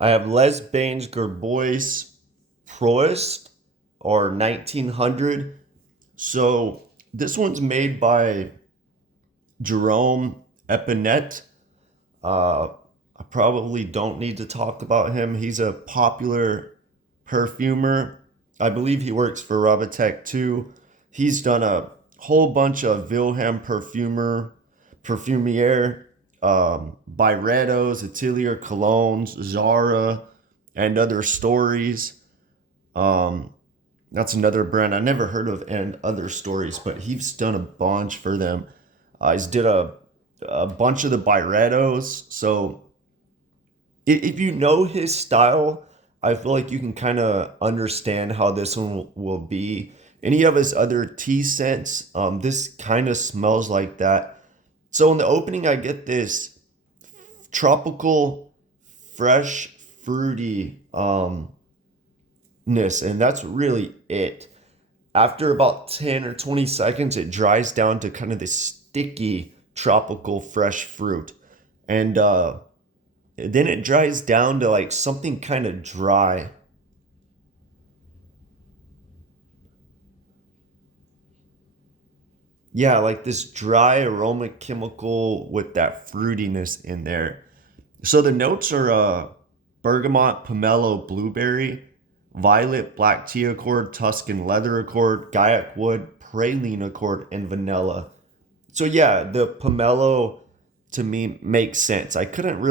I have Les Bains Guerbois Proust or 1900. So this one's made by Jerome Epinet. Uh, I probably don't need to talk about him. He's a popular perfumer. I believe he works for Robotek too. He's done a whole bunch of Wilhelm Perfumier, Byrettos, Atelier Colognes, Zara, and other stories. Um, that's another brand I never heard of, and other stories, but he's done a bunch for them. He's did a bunch of the Byrettos. So if you know his style, I feel like you can kind of understand how this one will be. Any of his other tea scents, this kind of smells like that. So in the opening, I get this tropical, fresh, fruity ness, and that's really it. After about 10 or 20 seconds, it dries down to kind of this sticky, tropical, fresh fruit. And then it dries down to like something kind of dry. Yeah, like this dry aroma chemical with that fruitiness in there. So the notes are bergamot, pomelo, blueberry, violet, black tea accord, Tuscan leather accord, Gaiac wood, praline accord, and vanilla. So yeah, the pomelo to me makes sense. I couldn't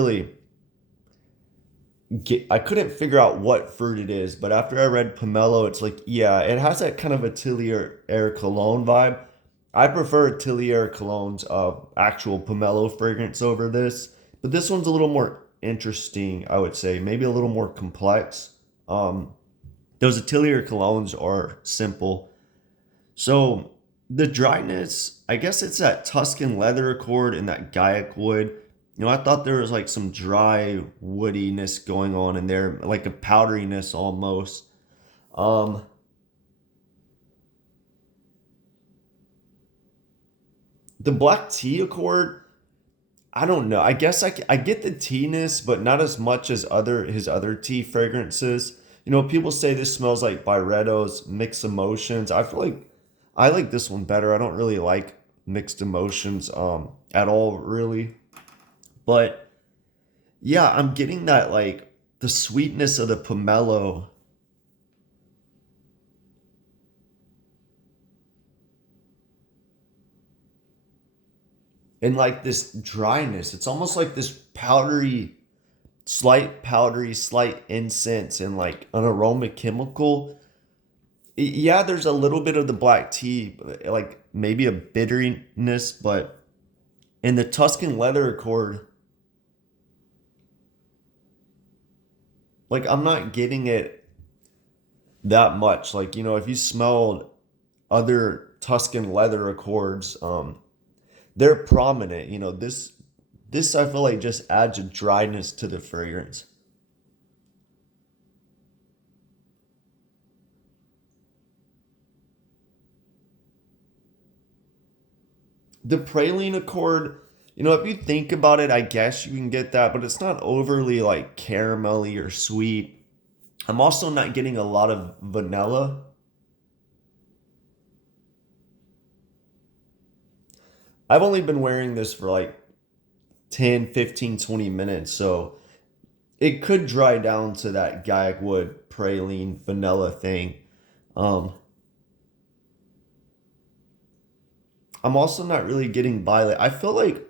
figure out what fruit it is, but after I read pomelo, it's like, yeah, it has that kind of Atelier Air Cologne vibe. I prefer Atelier Cologne's actual pomelo fragrance over this, but this one's a little more interesting, I would say, maybe a little more complex. Um, those Atelier Colognes are simple. So the dryness, I guess it's that Tuscan leather accord and that Gaiac wood. I thought there was like some dry woodiness going on in there, like a powderiness almost. Um, the black tea accord, I don't know. I guess I get the teeness, but not as much as other his other tea fragrances. People say this smells like Byretto's Mixed Emotions. I feel like I like this one better. I don't really like Mixed Emotions at all, really. But yeah, I'm getting that like the sweetness of the pomelo and like this dryness. It's almost like this powdery, slight incense and like an aroma chemical. Yeah, there's a little bit of the black tea, like maybe a bitterness, but in the Tuscan leather accord, like I'm not getting it that much. Like, if you smelled other Tuscan leather accords, they're prominent. This I feel like just adds a dryness to the fragrance. The praline accord, if you think about it, I guess you can get that, but it's not overly like caramelly or sweet. I'm also not getting a lot of vanilla. I've only been wearing this for like 10, 15, 20 minutes, so it could dry down to that Gaiac wood praline vanilla thing. Um, I'm also not really getting violet. I feel like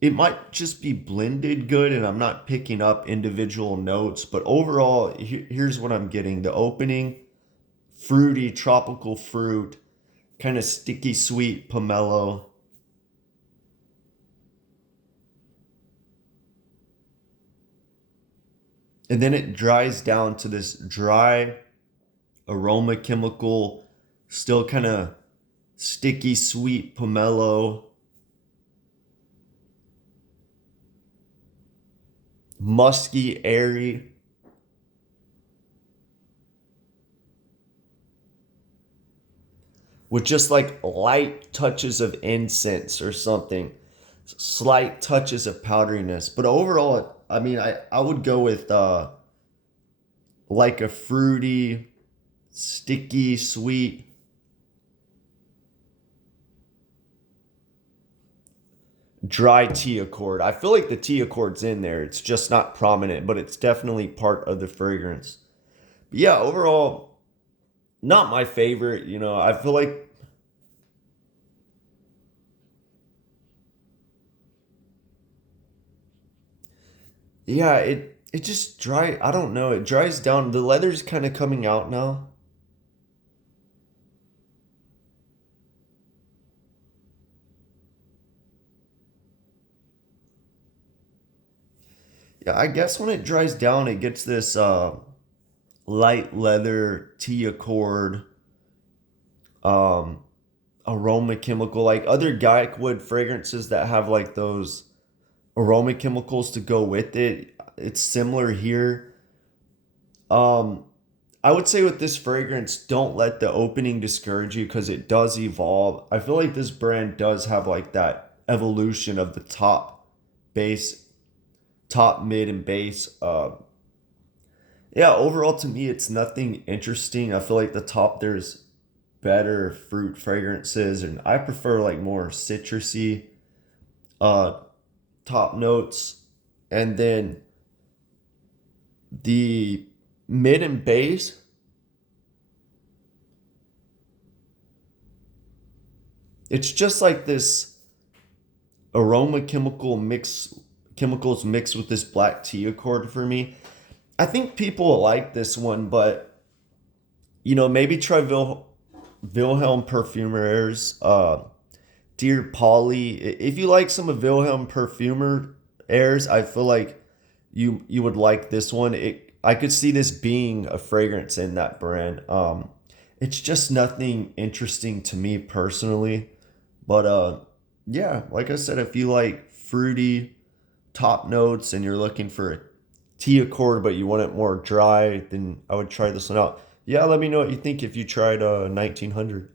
it might just be blended good and I'm not picking up individual notes, but overall, here's what I'm getting. The opening, fruity, tropical fruit, kind of sticky sweet pomelo. And then it dries down to this dry aroma chemical, still kind of sticky sweet pomelo, musky, airy, with just like light touches of incense or something, slight touches of powderiness. But overall, I mean, I would go with like a fruity, sticky, sweet dry tea accord. I feel like the tea accord's in there. It's just not prominent, but it's definitely part of the fragrance. But yeah, overall, not my favorite. You know, I feel like yeah, it just dry. I don't know. It dries down. The leather's kind of coming out now. Yeah, I guess when it dries down, it gets this light leather tea accord um aroma chemical like other Gaiac wood fragrances that have like those aroma chemicals to go with it. It's similar here. Um, I would say with this fragrance, don't let the opening discourage you because it does evolve. I feel like this brand does have like that evolution of the top base, top, mid, and base. Yeah, overall to me, it's nothing interesting. I feel like the top there's better fruit fragrances, and I prefer like more citrusy uh top notes, and then the mid and base. It's just like this aroma chemicals mixed with this black tea accord for me. I think people like this one, but you know, maybe try Wilhelm Perfumer's Dear Polly. If you like some of Wilhelm Perfumer airs, I feel like you would like this one. I could see this being a fragrance in that brand. It's just nothing interesting to me personally. But yeah, like I said, if you like fruity top notes and you're looking for a tea accord but you want it more dry, then I would try this one out. Yeah, let me know what you think if you tried 1900.